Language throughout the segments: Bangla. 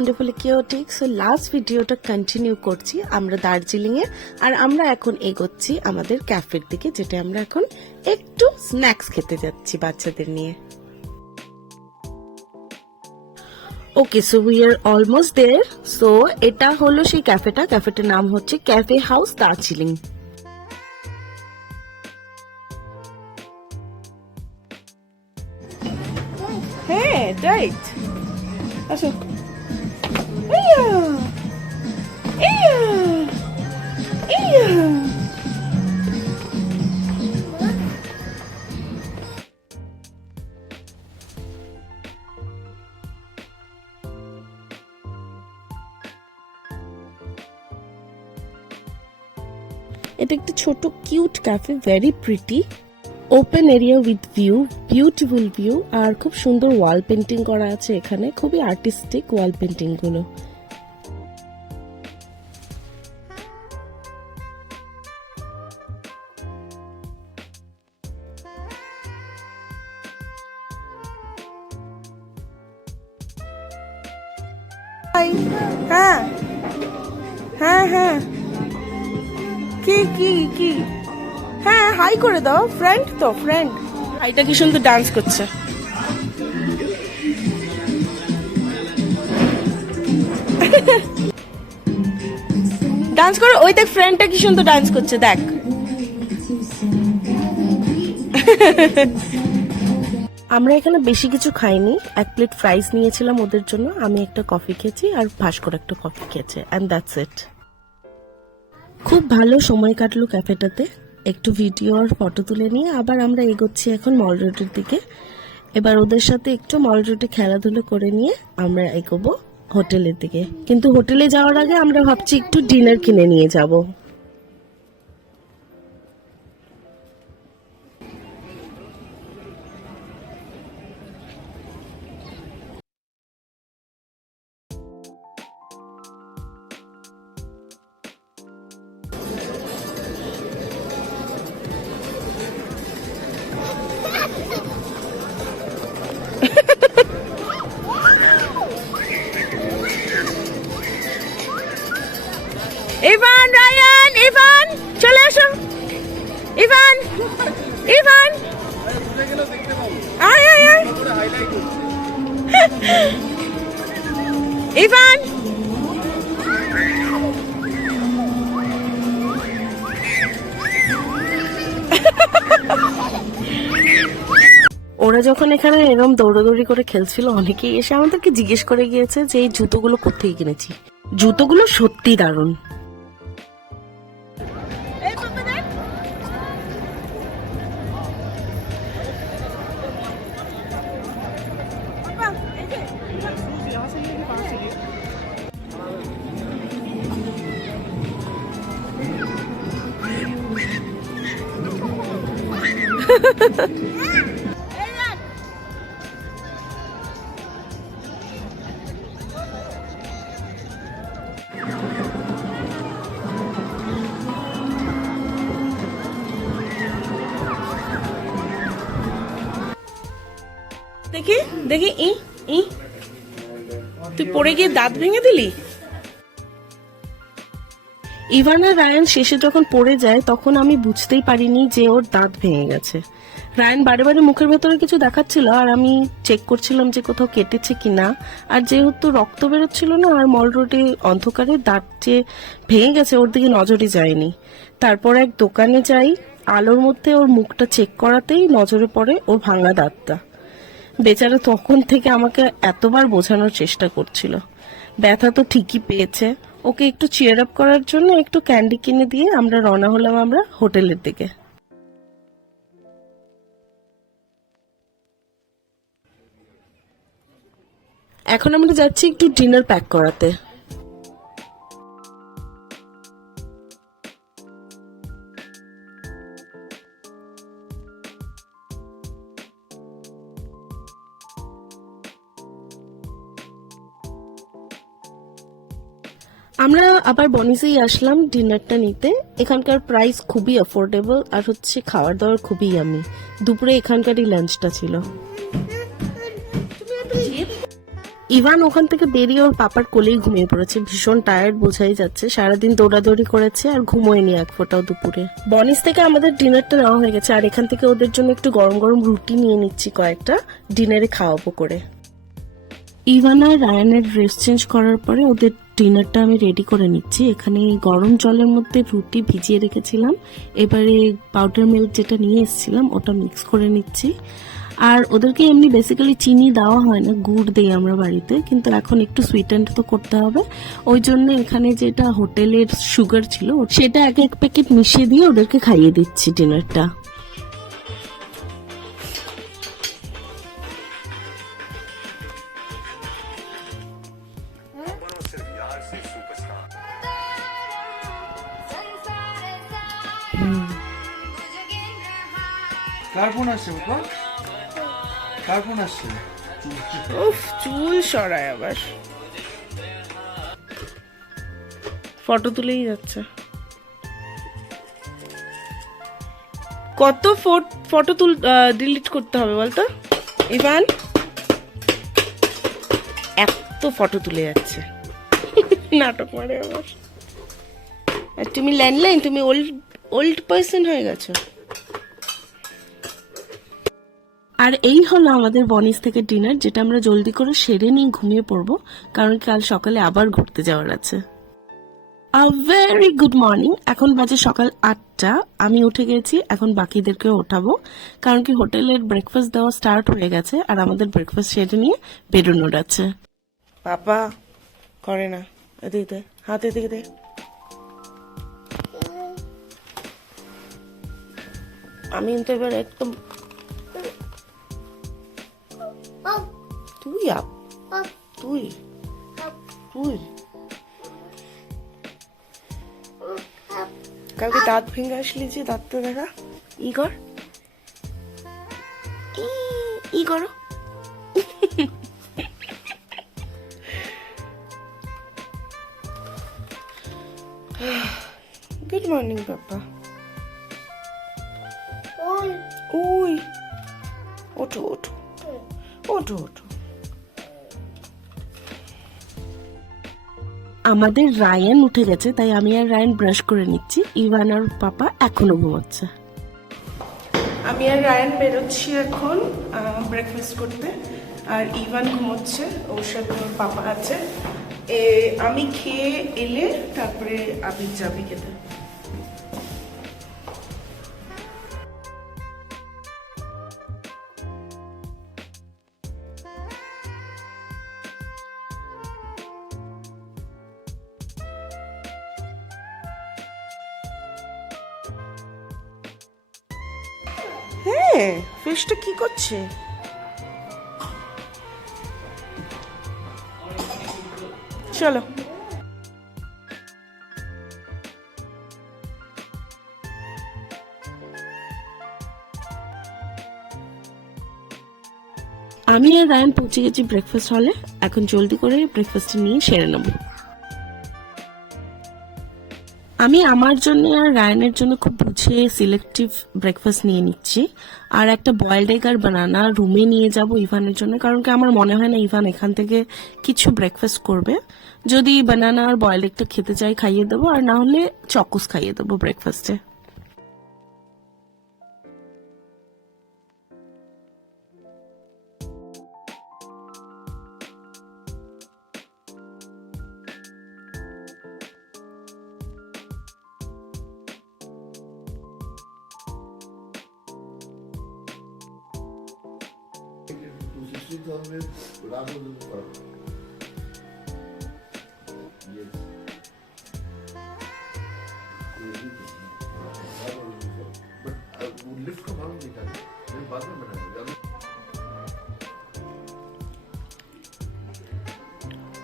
ওয়ান্ডারফুলি কিওটিক। সো লাস্ট ভিডিওটা কন্টিনিউ করছি আমরা দার্জিলিং এ, আর আমরা এখন এগোচ্ছি আমাদের ক্যাফের দিকে, যেটা আমরা এখন একটু স্ন্যাক্স খেতে যাচ্ছি বাচ্চাদের নিয়ে। Okay, so we are almost there. So এটা হলো সেই ক্যাফেটার নাম হচ্ছে ক্যাফে হাউস দার্জিলিং। হ্যাঁ রাইট, আসো। এটা একটা ছোট cute cafe, very pretty, open area with view, beautiful view, আর খুব সুন্দর ওয়াল পেন্টিং করা আছে এখানে, খুবই আর্টিস্টিক ওয়াল পেন্টিং গুলো। হ্যাঁ হ্যাঁ হ্যাঁ, কি কি কি, হ্যাঁ হাই করে দাও, ফ্রেন্ড তো ফ্রেন্ড। হাইটা কি সুন্দর ডান্স করছে, ডান্স করো। ওই দেখ ফ্রেন্ডটা কি সুন্দর ডান্স করছে, দেখ। আমরা এখানে বেশি কিছু খাইনি, এক প্লেট ফ্রাইস নিয়েছিলাম ওদের জন্য, আমি একটা কফি খেয়েছি আর ভাস্কর একটা কফি খেয়েছে, এন্ড দ্যাটস ইট। খুব ভালো সময় কাটলো ক্যাফেটাতে, একটু ভিডিও আর ফটো তুলে নিয়ে আবার আমরা এগোচ্ছি এখন মল রোডের দিকে। এবার ওদের সাথে একটু মল রোডে খেলাধুলো করে নিয়ে আমরা এগোবো হোটেলের দিকে, কিন্তু হোটেলে যাওয়ার আগে আমরা ভাবছি একটু ডিনার কিনে নিয়ে যাব। ইভান, রায়ান, ইভান চলে আসো। ইভান, ইভান আয় আয় আয়, ইভান। ওরা যখন এখানে এরকম দৌড়াদৌড়ি করে খেলছিল, অনেকেই এসে আমাদেরকে জিজ্ঞেস করে গিয়েছে যে এই জুতোগুলো কোথেকে কিনেছি। জুতোগুলো সত্যি দারুণ। দেখি দেখি, ই ই তুই পড়ে গিয়ে দাঁত ভেঙে দিলি। ইভান আর রায়ান শেষে যখন পড়ে যায় তখন আমি বুঝতেই পারিনি যে ওর দাঁত ভেঙে গেছে। রায়ান বারে বারে মুখের ভেতরে কিছু দেখাচ্ছিল আর আমি চেক করছিলাম যে কোথাও কেটেছে কিনা, আর যেহেতু রক্ত বেরোচ্ছিল না আর মল রোডে অন্ধকারে দাঁত যে ভেঙে গেছে ওর দিকে নজরই যায়নি। তারপর এক দোকানে যাই, আলোর মধ্যে ওর মুখটা চেক করাতেই নজরে পড়ে ওর ভাঙা দাঁতটা। বেচারা তখন থেকে আমাকে এতবার বোঝানোর চেষ্টা করছিল, ব্যথা তো ঠিকই পেয়েছে। ওকে একটু চিয়ার আপ করার জন্য একটু ক্যান্ডি কিনে দিয়ে আমরা রওনা হলাম আমরা হোটেলের দিকে। এখন আমরা যাচ্ছি একটু ডিনার প্যাক করাতে। আমরা আবার বনিসেই আসলাম ডিনারটা নিতে। এখানকার প্রাইস খুবই অ্যাফোর্ডেবল আর হচ্ছে খাওয়ার দাওয়ার খুবই ইয়ামি। দুপুরে এখানকারই লাঞ্চটা ছিল। ইভান ওখান থেকে বেরিয়ে ওর পাপার কোলেই ঘুমিয়ে পড়েছে, ভীষণ টায়ার্ড বোঝাই যাচ্ছে, সারাদিন দৌড়াদৌড়ি করেছে আর ঘুমোয়নি এক ফোঁটাও দুপুরে। বনিস থেকে আমাদের ডিনারটা নেওয়া হয়ে গেছে, আর এখান থেকে ওদের জন্য একটু গরম গরম রুটি নিয়ে নিচ্ছি কয়েকটা, ডিনারে খাওয়াবো করে। ইভান আর রায়ানের ড্রেস চেঞ্জ করার পরে ওদের ডিনারটা আমি রেডি করে নিচ্ছি। এখানে গরম জলের মধ্যে রুটি ভিজিয়ে রেখেছিলাম, এবারে পাউডার মিল্ক যেটা নিয়ে এসেছিলাম ওটা মিক্স করে নিচ্ছি। আর ওদেরকে এমনি বেসিক্যালি চিনি দেওয়া হয় না, গুড় দেই আমরা বাড়িতে, কিন্তু এখন একটু সুইটেন্ড তো করতে হবে, ওই জন্য এখানে যেটা হোটেলের সুগার ছিল সেটা এক এক প্যাকেট মিশিয়ে দিয়ে ওদেরকে খাইয়ে দিচ্ছি ডিনারটা। কার ফোন আসছে বাবা? কার ফোন আসছে? উফ, চুল সরায় আবার, ফটো তুলেই যাচ্ছে। কত ফটো ডিলিট করতে হবে বলতো ইভান? এত ফটো তুলে যাচ্ছে, নাটক মারে আবার। আর তুমি ল্যান্ডলাইন, তুমি ওল্ড পার্সন হয়ে গেছো। আর এই হলো আমাদের বনিস থেকে ডিনার, যেটা আমরা জলদি করে সেরে নিয়ে ঘুমিয়ে পড়বো, কারণ কাল সকালে আবার ঘুরতে যাওয়ার আছে। ভেরি গুড মর্নিং, এখন বাজে সকাল 8টা। আমি উঠে গেছি, এখন বাকিদেরকেও ওঠাবো, কারণ কি হোটেলের ব্রেকফাস্ট দেওয়া স্টার্ট হয়ে গেছে আর আমাদের ব্রেকফাস্ট সেরে নিয়ে বেরোনোর আছে। পাপা করে না, এদিকে হাতে দিকে দে। আমি কিন্তু এবার একদম তুই তুই তুই কালকে দাঁত ভেঙে আসলি যে, দাঁতটা দেখা, ই কর, ই করো। গুড মর্নিং পাপা। ওই ওঠো ওঠো ওঠো ওঠো। আমাদের রায়ান উঠে গেছে, তাই আমি আর রায়ান ব্রাশ করে নিচ্ছি, ইভান আর পাপা এখনো ঘুমাচ্ছে। আমি আর রায়ান বেরোচ্ছি এখন ব্রেকফাস্ট করতে, আর ইভান ঘুমোচ্ছে, ওর সাথে ওর পাপা আছে। আমি খেয়ে এলে তারপরে আবির যাবি খেতে। হ্যাঁ, ফিশটা কি করছে? চলো। আমি আর রায়ান পৌঁছে গেছি ব্রেকফাস্ট হলে, এখন জলদি করে ব্রেকফাস্ট নিয়ে সেরে নেব। আমি আমার জন্য আর রায়ানের জন্য খুব বুঝে সিলেক্টিভ ব্রেকফাস্ট নিয়ে নিচ্ছি, আর একটা বয়েলড এগ আর বানানা রুমে নিয়ে যাব ইভানের জন্য, কারণ কি আমার মনে হয় না ইভান এখান থেকে কিছু ব্রেকফাস্ট করবে। যদি বানানা আর বয়েলড এগটা খেতে চাই খাইয়ে দেবো, আর না হলে চকোস খাইয়ে দেবো ব্রেকফাস্টে।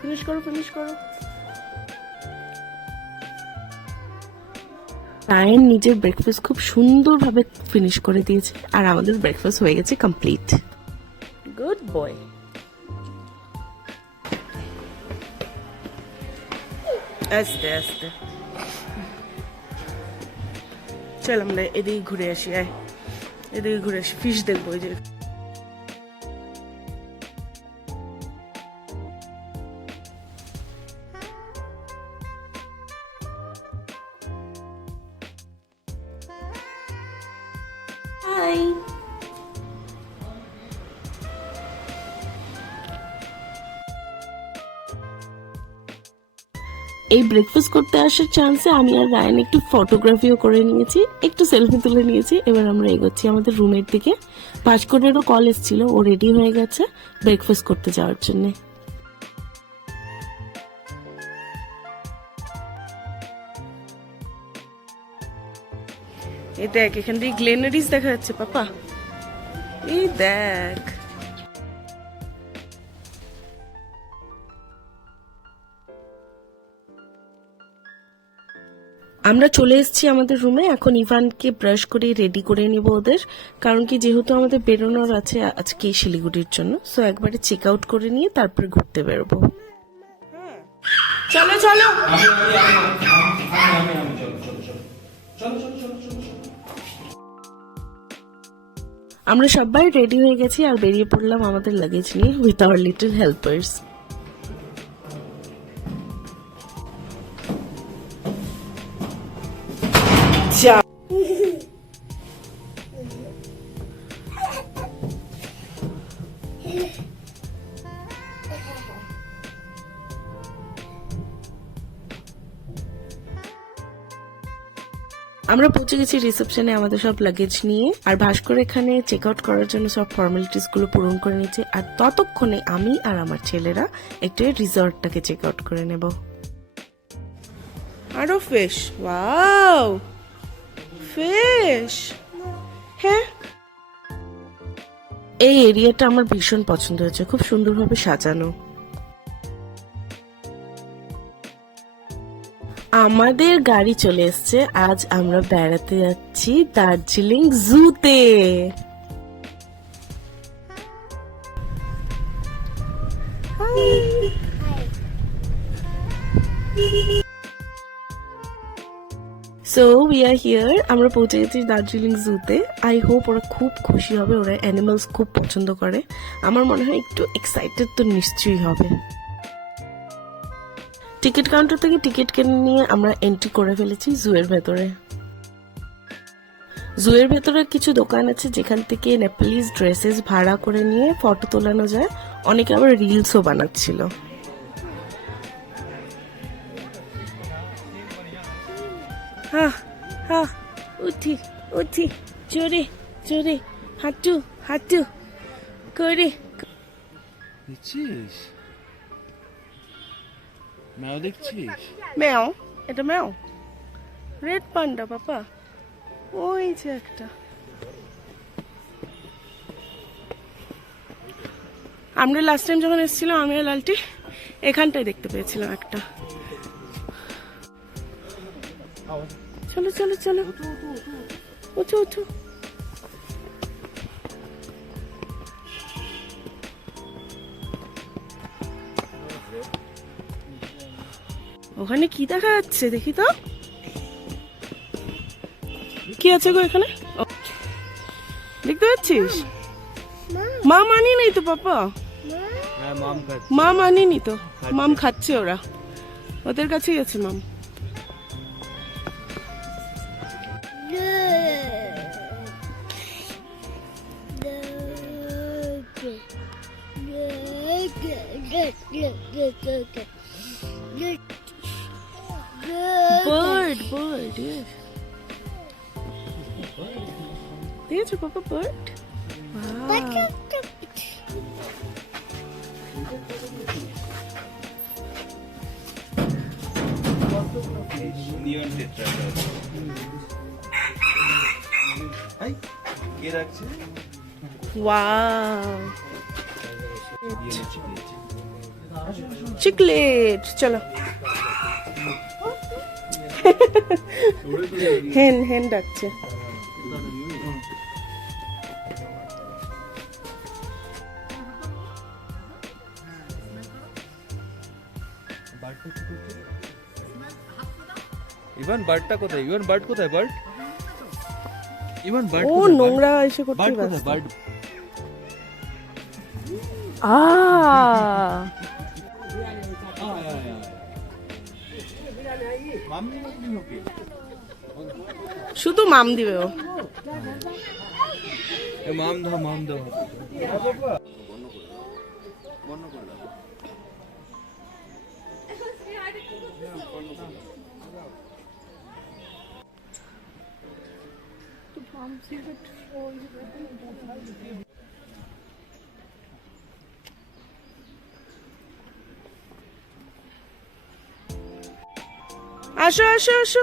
ফিনিশ করো, ফিনিশ করো। রায়ান নিজের ব্রেকফাস্ট খুব সুন্দরভাবে ফিনিশ করে দিয়েছে, আর আমাদের ব্রেকফাস্ট হয়ে গেছে কমপ্লিট। Good boy. আস্তে আস্তে চল, আমরা এদিকে ঘুরে আসি। আয় এদিকে ঘুরে আসি, ফিশ দেখবো। ওই যে বাই। এই ব্রেকফাস্ট করতে আসার চান্সে আমি আর রায়ান একটু ফটোগ্রাফিও করে নিয়েছি, একটু সেলফি তুলে নিয়েছি। এবার আমরা এগোচ্ছি আমাদের রুমের দিকে। ভাস্করেরও কল এসেছিল, ও রেডি হয়ে গেছে ব্রেকফাস্ট করতে যাওয়ার জন্য। এই দেখ, এখান থেকে গ্লেনারিস দেখা যাচ্ছে পাপা। এই দেখ, আমরা চলে এসেছি আমাদের রুমে। এখন ইভানকে ব্রাশ করে রেডি করে নিব ওদের, কারণ কি যেহেতু আমাদের বেরোনোর আছে আজকে শিলিগুড়ির জন্য, সো একবারে চেক আউট করে নিয়ে তারপরে ঘুরতে বেরোবো। চলো চলো, আমরা সবাই রেডি হয়ে গেছি আর বেরিয়ে পড়লাম আমাদের লাগেজ নিয়ে উইথ আওয়ার লিটল হেল্পার্স। আমরা পৌঁছে গেছি রিসেপশনে আমাদের সব লাগেজ নিয়ে, আর ভাস্কর এখানে চেক আউট করার জন্য সব ফর্মালিটিস গুলো পূরণ করে নিচ্ছে। আর ততক্ষণে আমি আর আমার ছেলেরা একটু রিসর্টটাকে চেক আউট করে নেব। আরো ফিশ, ওয়াও ফিশ। হ্যাঁ, এই এরিয়াটা আমার ভীষণ পছন্দ হয়েছে, খুব সুন্দরভাবে সাজানো। আমাদের গাড়ি চলে এসছে, আজ আমরা বেড়াতে যাচ্ছি দার্জিলিং জুতে। সো উই আর হিয়ার, আমরা পৌঁছে গেছি দার্জিলিং জুতে। আই হোপ ওরা খুব খুশি হবে, ওরা অ্যানিমালস খুব পছন্দ করে। আমার মনে হয় একটু এক্সাইটেড তো নিশ্চয়ই হবে। টিকিট কাউন্টার থেকে টিকিট কিনে নিয়ে আমরা এন্ট্রি করে ফেলেছি জুয়ের ভেতরে। জুয়ের ভেতরে কিছু দোকান আছে যেখান থেকে নেপালিজ ড্রেসেস ভাড়া করে নিয়ে ফটো তোলানো যায়, অনেকে আবার রিলসও বানাচ্ছিল। উঠি উঠি, জোরে জোরে, হাঁটু হাঁটু করে। দেখছিস ম্যাও দেখছিস? ম্যাও, এটা ম্যাও, রেড পান্ডা পাপা, ওই যে একটা। আমরা লাস্ট টাইম যখন এসেছিলাম আমি আর লালটি এখানটায় দেখতে পেয়েছিলাম একটা। চলো চলো চলো, উঠো উঠো। ওখানে কি দেখা যাচ্ছে দেখি তো, কি আছে গো এখানে? দেখতে পাচ্ছিস? মা মানি নাই তো পাপা, মা মানিনি তো, মাম খাচ্ছে, ওরা ওদের কাছেই আছে mum. Bird, bird, yes. There's a papa bird. Wow. Neon tetra কে রাখছে? Wow. Chiclet, চলো। হেন হেন ডাকছে। ইভান বার্ডটা কোথায়? ইভান বার্ড কোথায়? বার্ড ইভান বার্ড ও নোংরা এসে করতে বার্ড কোথায়? ব্যস্ত। বার্ড শুধু মাম দিবে ও। মাম দাও আসো আসো আসো,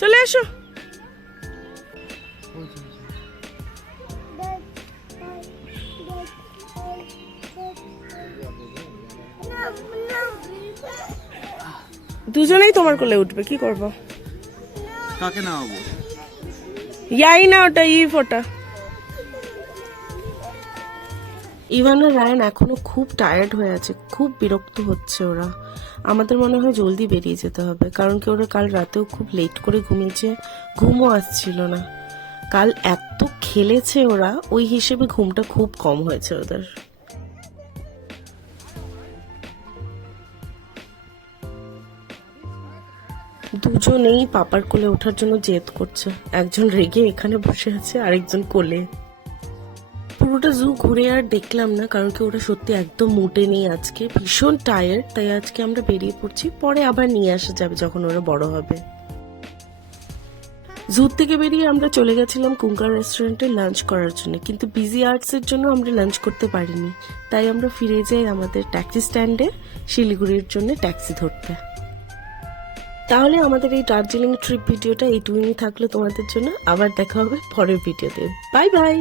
চলে আসো। দুজনেই তোমার কোলে উঠবে, কি করবো? কাকে নামাবো? ইয়াই না, ওটা ওটা। ইভান আর রায়ান এখনো খুব টায়ার্ড হয়ে আছে, খুব বিরক্ত হচ্ছে ওরা। আমাদের মনে হয় জলদি বেরিয়ে যেতে হবে, কারণ কি ওরা কাল রাতেও খুব লেট করে ঘুমিয়েছে, ঘুমও আসছিল না। কাল এত খেলেছে ওরা, ওই হিসেবে ঘুমটা খুব কম হয়েছে ওদের। দুজনেই পাপার কোলে ওঠার জন্য জেদ করছে, একজন রেগে এখানে বসে আছে, আরেকজন কোলে। পুরোটা জু ঘুরে আর দেখলাম না, কারণ কি ওরা সত্যি একদম মুডে নেই আজকে, ভীষণ টায়ার্ড। তাই আজকে আমরা বেরিয়ে পড়ছি, পরে আবার নিয়ে আসা যাবে যখন ওরা বড় হবে। জু থেকে বেরিয়ে আমরা চলে গেছিলাম কুঙ্কার রেস্টুরেন্টে লাঞ্চ করার জন্য, কিন্তু বিজি আর্টসের জন্য আমরা লাঞ্চ করতে পারিনি। তাই আমরা ফিরে যাই আমাদের ট্যাক্সি স্ট্যান্ডে শিলিগুড়ির জন্য ট্যাক্সি ধরতে। তাহলে আমাদের এই দার্জিলিং ট্রিপ ভিডিওটা এইটুকুই থাকলো তোমাদের জন্য। আবার দেখা হবে পরের ভিডিওতে। Bye bye.